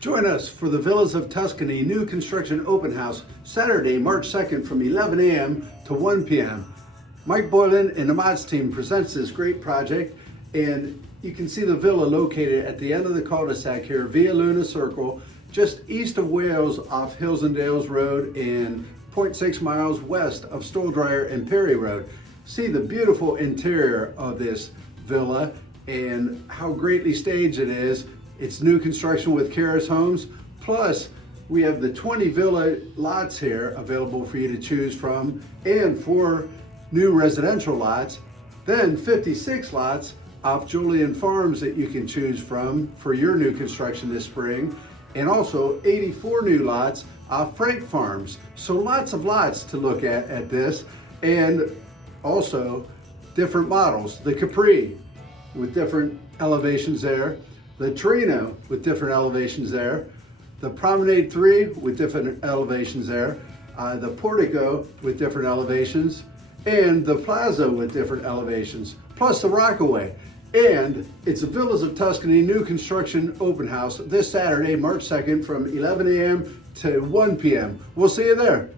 Join us for the Villas of Tuscany new construction open house Saturday, March 2nd from 11 a.m. to 1 p.m. Mike Boylan and the Mods team presents this great project, and you can see the villa located at the end of the cul-de-sac here, Via Luna Circle, just east of Wales off Hills and Dales Road and 0.6 miles west of Stuhldreher and Perry Road. See the beautiful interior of this villa and how greatly staged it is. It's new construction with Karis Homes. Plus, we have the 20 villa lots here available for you to choose from, and 4 new residential lots. Then 56 lots off Julian farms that you can choose from for your new construction this spring. And also 84 new lots off Frank farms. So lots of lots to look at this. And also different models. The Capri with different elevations there. The Torino with different elevations there, the Promenade 3 with different elevations there, the Portico with different elevations, and the Plaza with different elevations, plus the Rockaway. And it's the Villas of Tuscany new construction open house this Saturday, March 2nd from 11 a.m. to 1 p.m. We'll see you there.